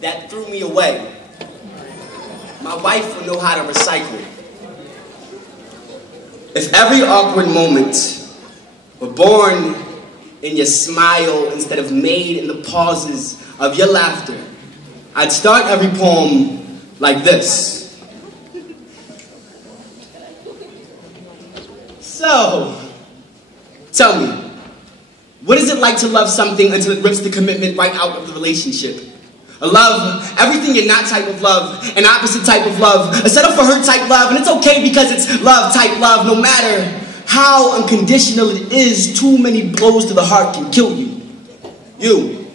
that threw me away. My wife will know how to recycle. If every awkward moment were born in your smile instead of made in the pauses of your laughter, I'd start every poem like this. So, tell me, what is it like to love something until it rips the commitment right out of the relationship? A love, everything you're not type of love, an opposite type of love, a set up for her type love, and it's okay because it's love type love. No matter how unconditional it is, too many blows to the heart can kill you. You,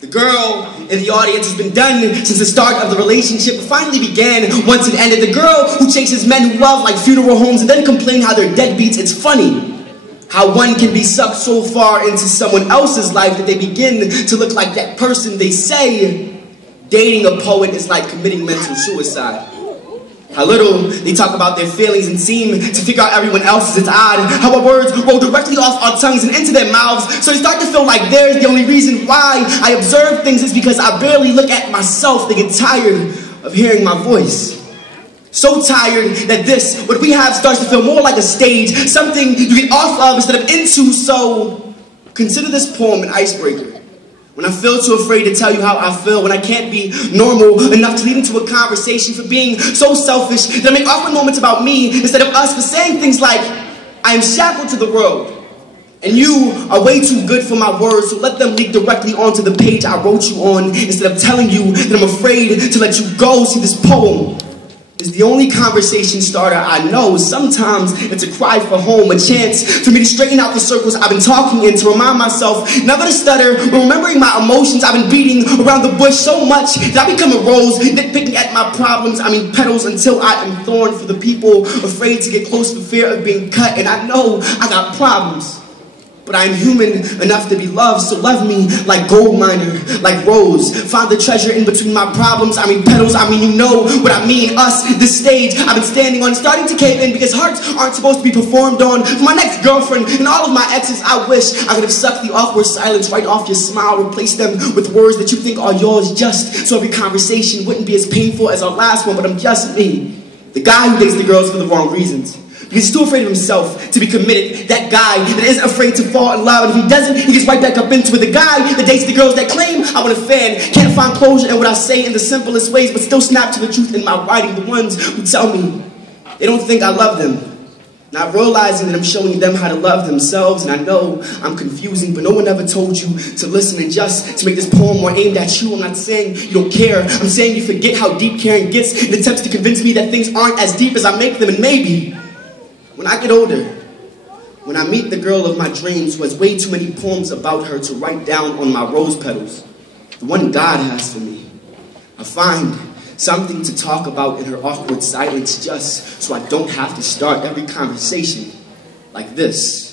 the girl in the audience, has been done since the start of the relationship. It finally began once it ended. The girl who chases men who love like funeral homes and then complain how they're deadbeats. It's funny how one can be sucked so far into someone else's life that they begin to look like that person. They say dating a poet is like committing mental suicide. How little they talk about their feelings and seem to figure out everyone else's. It's odd how our words roll directly off our tongues and into their mouths, so they start to feel like theirs. The only reason why I observe things is because I barely look at myself. They get tired of hearing my voice. So tired that this, what we have, starts to feel more like a stage, something you get off of instead of into. So consider this poem an icebreaker. When I feel too afraid to tell you how I feel, when I can't be normal enough to lead into a conversation, for being so selfish that I make awkward moments about me instead of us, for saying things like, I am shackled to the road, and you are way too good for my words, so let them leak directly onto the page I wrote you on, instead of telling you that I'm afraid to let you go. See, this poem is the only conversation starter I know. Sometimes it's a cry for home, a chance for me to straighten out the circles I've been talking in, to remind myself never to stutter when remembering my emotions. I've been beating around the bush so much that I become a rose, nitpicking at my problems. I mean petals, until I am thorn for the people afraid to get close for fear of being cut. And I know I got problems, but I am human enough to be loved, so love me like gold miner, like rose. Find the treasure in between my problems. I mean petals, I mean you know what I mean. Us, this stage I've been standing on, starting to cave in because hearts aren't supposed to be performed on. For my next girlfriend and all of my exes, I wish I could have sucked the awkward silence right off your smile, replace them with words that you think are yours, just so every conversation wouldn't be as painful as our last one. But I'm just me, the guy who dates the girls for the wrong reasons. He's too afraid of himself to be committed. That guy that isn't afraid to fall in love. And if he doesn't, he gets right back up into it. The guy that dates the girls that claim I want a fan, can't find closure in what I say in the simplest ways, but still snap to the truth in my writing. The ones who tell me they don't think I love them, not realizing that I'm showing them how to love themselves. And I know I'm confusing, but no one ever told you to listen. And just to make this poem more aimed at you, I'm not saying you don't care. I'm saying you forget how deep caring gets in attempts to convince me that things aren't as deep as I make them. And maybe when I get older, when I meet the girl of my dreams who has way too many poems about her to write down on my rose petals, the one God has for me, I find something to talk about in her awkward silence, just so I don't have to start every conversation like this.